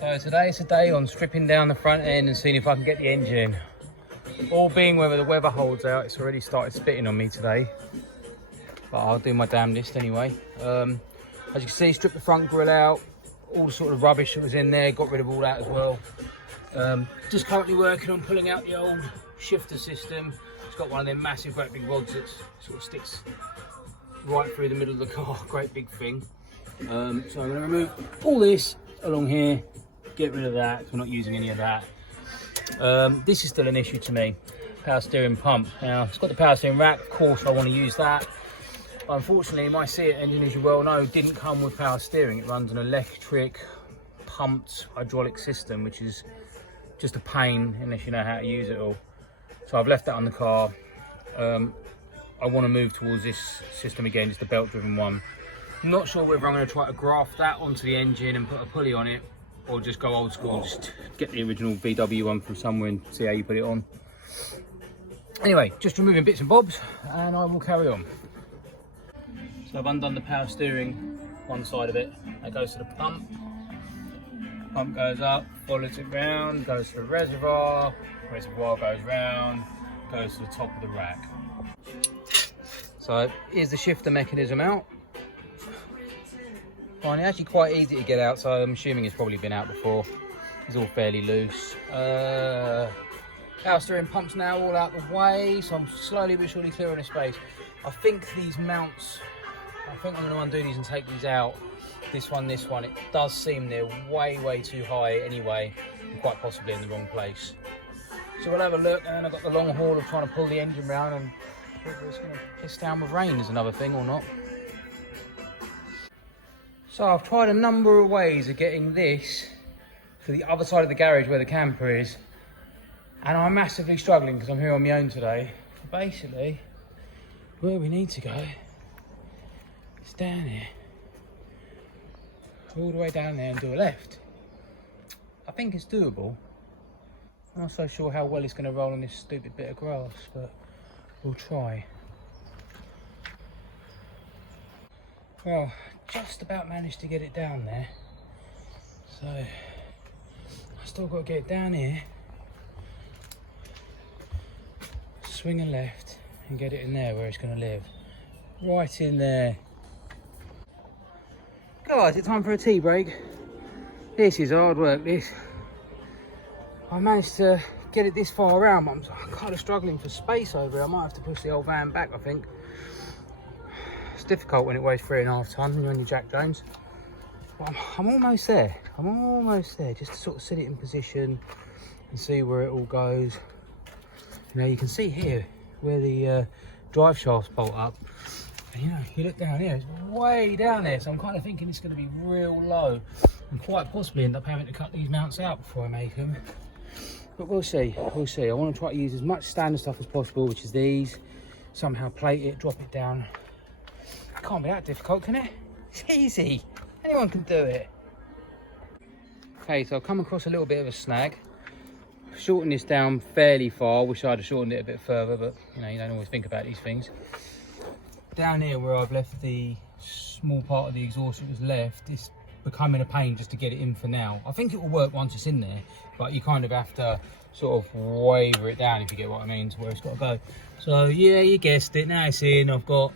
So today's a day on stripping down the front end and seeing if I can get the engine. All being whether the weather holds out, it's already started spitting on me today. But I'll do my damnedest anyway. As you can see, stripped the front grille out, all the sort of rubbish that was in there, got rid of all that as well. Just currently working on pulling out the old shifter system. It's got one of them massive great big rods that sort of sticks right through the middle of the car, great big thing. So I'm going to remove all this along here, get rid of that, we're not using any of that. This is still an issue to me, power steering pump. Now it's got the power steering rack, of course I want to use that. Unfortunately my Seat engine, as you well know, didn't come with power steering. It runs an electric pumped hydraulic system, which is just a pain unless you know how to use it all. So I've left that on the car. I want to move towards this system again, just a belt driven one. I'm not sure whether I'm going to try to graft that onto the engine and put a pulley on it, or just go old school and just get the original VW one from somewhere and see how you put it on. Anyway, just removing bits and bobs and I will carry on. So I've undone the power steering, one side of it, that goes to the pump. Pump goes up, follows it round, goes to the reservoir, reservoir goes round, goes to the top of the rack. So here's the shifter mechanism out. Fine, it's actually quite easy to get out, so I'm assuming it's probably been out before. It's all fairly loose. Power steering pump's now all out the way, so I'm slowly but surely clearing the space. I think these mounts, I think I'm going to undo these and take these out. This one, it does seem they're way too high anyway, and quite possibly in the wrong place. So we'll have a look, and then I've got the long haul of trying to pull the engine round, and whether it's going to piss down with rain is another thing or not. So I've tried a number of ways of getting this to the other side of the garage where the camper is, and I'm massively struggling because I'm here on my own today. Basically, where we need to go is down here, all the way down there, and do a left. I think it's doable. I'm not so sure how well it's going to roll on this stupid bit of grass, but we'll try. Well, just about managed to get it down there, so I still got to get it down here, swing a left and get it in there where it's going to live, right in there. Guys, it's time for a tea break. This is hard work, this. I managed to get it this far around, but I'm kind of struggling for space over here. I might have to push the old van back, I think. It's difficult when it weighs 3.5 tons and you're on your Jack Jones. But I'm almost there. I'm almost there, just to sort of sit it in position and see where it all goes. You know, you can see here where the drive shafts bolt up. And, you know, you look down here, it's way down there. So I'm kind of thinking it's going to be real low, and quite possibly end up having to cut these mounts out before I make them. But we'll see, we'll see. I want to try to use as much standard stuff as possible, which is these. Somehow plate it, drop it down. It can't be that difficult, can it? It's easy. Anyone can do it. Okay, so I've come across a little bit of a snag. Shortened this down fairly far. Wish I'd have shortened it a bit further, but you know, you don't always think about these things. Down here where I've left the small part of the exhaust that was left, it's becoming a pain just to get it in for now. I think it will work once it's in there, but you kind of have to sort of waver it down, if you get what I mean, to where it's got to go. So yeah, you guessed it, now it's in. I've got,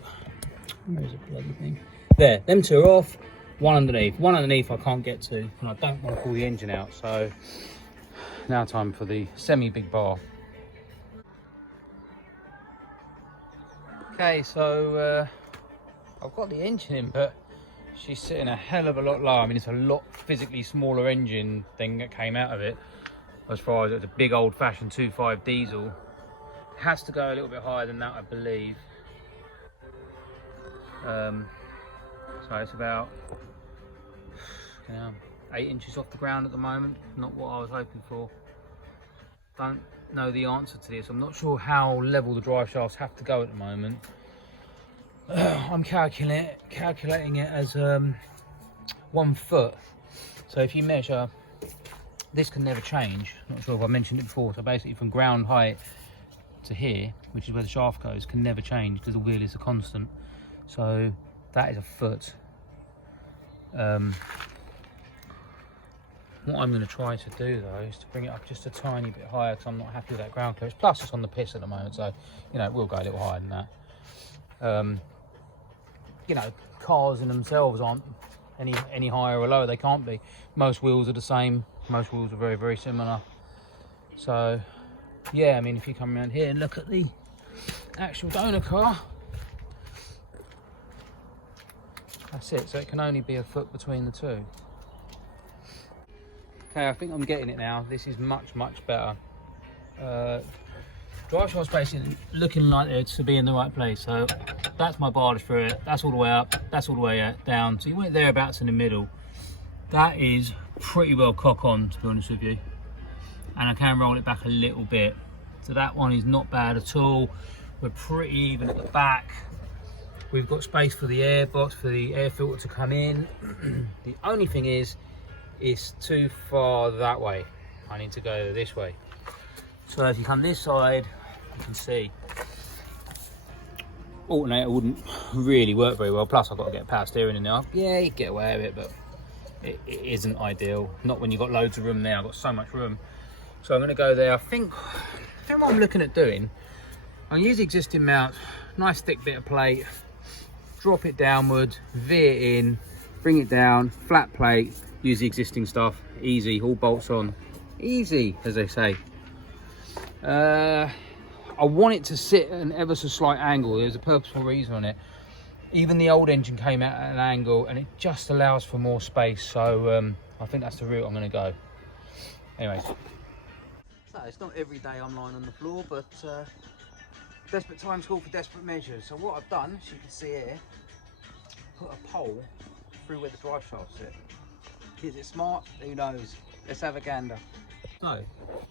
where's the bloody thing? There, them two are off, one underneath. One underneath I can't get to, and I don't want to pull the engine out, so now time for the semi-big bar. Okay, so I've got the engine in, but she's sitting a hell of a lot lower. I mean, it's a lot physically smaller engine thing that came out of it, as far as it's a big old-fashioned 2.5 diesel. It has to go a little bit higher than that, I believe. So it's about 8 inches off the ground at the moment. Not what I was hoping for. Don't know the answer to this. I'm not sure how level the drive shafts have to go at the moment. I'm calculating it as 1 foot. So if you measure, this can never change. Not sure if I mentioned it before. So basically from ground height to here, which is where the shaft goes, can never change because the wheel is a constant. So that is 1 foot. What I'm going to try to do though is to bring it up just a tiny bit higher, because I'm not happy with that ground clearance. Plus it's on the piss at the moment, so you know it will go a little higher than that. You know, cars in themselves aren't any higher or lower. They can't be. Most wheels are the same. Most wheels are very, very similar. So yeah, I mean, if you come around here and look at the actual donor car, that's it. So it can only be a foot between the two. Okay, I think I'm getting it now. This is much, much better. Drive shaft's basically looking like it to be in the right place. So that's my barge for it. That's all the way up. That's all the way down. So you went thereabouts in the middle. That is pretty well cock on, to be honest with you. And I can roll it back a little bit. So that one is not bad at all. We're pretty even at the back. We've got space for the air box, for the air filter to come in. The only thing is, it's too far that way. I need to go this way. So if you come this side, you can see alternator wouldn't really work very well. Plus I've got to get power steering in there. Yeah, you get away with it, but it isn't ideal. Not when you've got loads of room there. I've got so much room. So I'm going to go there. I think what I'm looking at doing, I'll use the existing mount, nice thick bit of plate, drop it downwards, veer it in, bring it down, flat plate, use the existing stuff, easy, all bolts on, easy, as they say. I want it to sit at an ever so slight angle. There's a purposeful reason on it. Even the old engine came out at an angle, and it just allows for more space. So I think that's the route I'm going to go. Anyways, so it's not every day I'm lying on the floor, but desperate times call for desperate measures. So what I've done, as you can see here, put a pole through where the drive shaft sits. Is it smart? Who knows? Let's have a gander. So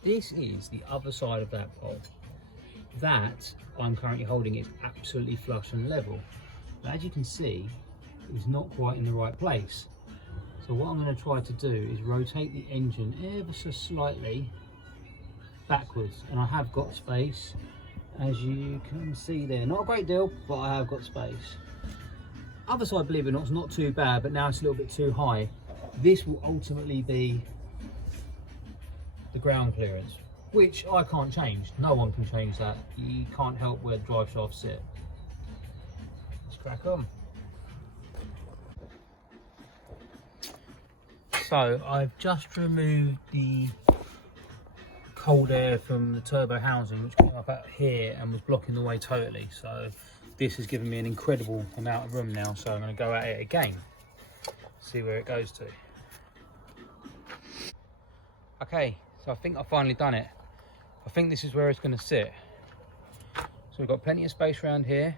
this is the other side of that pole. That I'm currently holding is absolutely flush and level. But as you can see, it's not quite in the right place. So what I'm going to try to do is rotate the engine ever so slightly backwards, and I have got space, as you can see there. Not a great deal, but I have got space. Other side, believe it or not, is not too bad, but now it's a little bit too high. This will ultimately be the ground clearance, which I can't change. No one can change that. You can't help where the drive shafts sit. Let's crack on. So I've just removed the cold air from the turbo housing, which came up out here and was blocking the way totally. So this has given me an incredible amount of room now. So I'm going to go at it again, see where it goes to. Okay, so I think I've finally done it. I think this is where it's going to sit. So we've got plenty of space around here.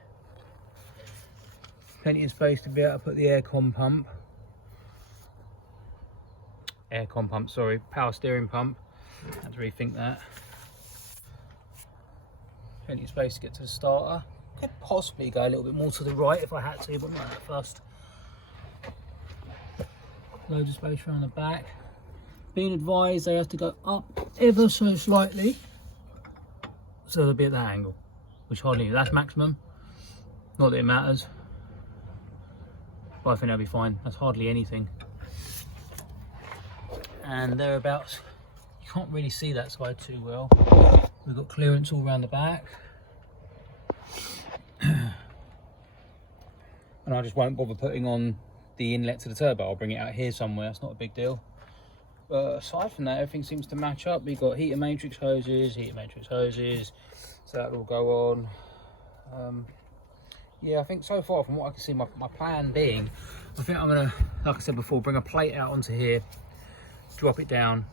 Plenty of space to be able to put the power steering pump. I had to rethink that. Plenty of space to get to the starter. Could possibly go a little bit more to the right if I had to, but not that fast. Loads of space around the back. Being advised, they have to go up ever so slightly, so they'll be at that angle, which hardly, that's maximum. Not that it matters, but I think that'll be fine. That's hardly anything. And thereabouts, you can't really see that side too well. We've got clearance all around the back. And I just won't bother putting on the inlet to the turbo. I'll bring it out here somewhere, it's not a big deal. But aside from that, everything seems to match up. We've got heater matrix hoses, so that'll all go on. Yeah, I think so far from what I can see, my plan being, I think I'm gonna, like I said before, bring a plate out onto here, drop it down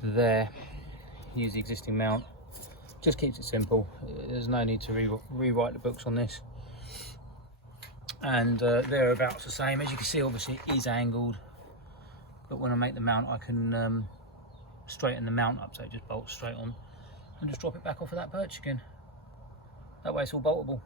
there, use the existing mount. Just keeps it simple. There's no need to rewrite the books on this. And thereabouts the same. As you can see, obviously it is angled, but when I make the mount, I can straighten the mount up so it just bolts straight on, and just drop it back off of that perch again. That way it's all boltable.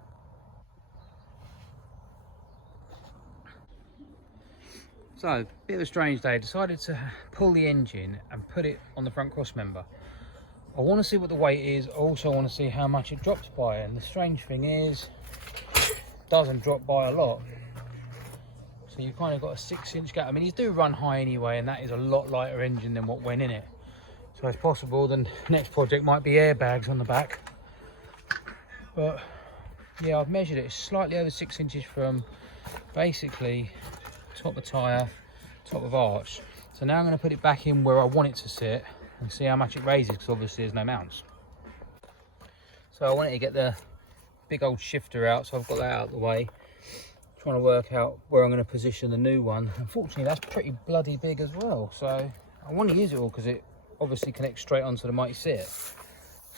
So, bit of a strange day. Decided to pull the engine and put it on the front cross member. I want to see what the weight is. I also want to see how much it drops by, and the strange thing is, it doesn't drop by a lot. So you've kind of got a 6-inch gap. I mean, these do run high anyway, and that is a lot lighter engine than what went in it. So it's possible the next project might be airbags on the back. But yeah, I've measured it. It's slightly over 6 inches from basically top of tyre, top of arch. So now I'm going to put it back in where I want it to sit and see how much it raises, because obviously there's no mounts. So I wanted to get the big old shifter out, so I've got that out of the way. Trying to work out where I'm going to position the new one. Unfortunately, that's pretty bloody big as well. So I want to use it all because it obviously connects straight onto the mighty sit.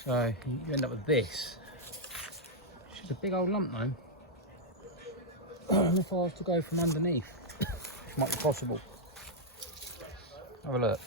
So you end up with this. It's just a big old lump though. If I was to go from underneath, which might be possible. Have a look.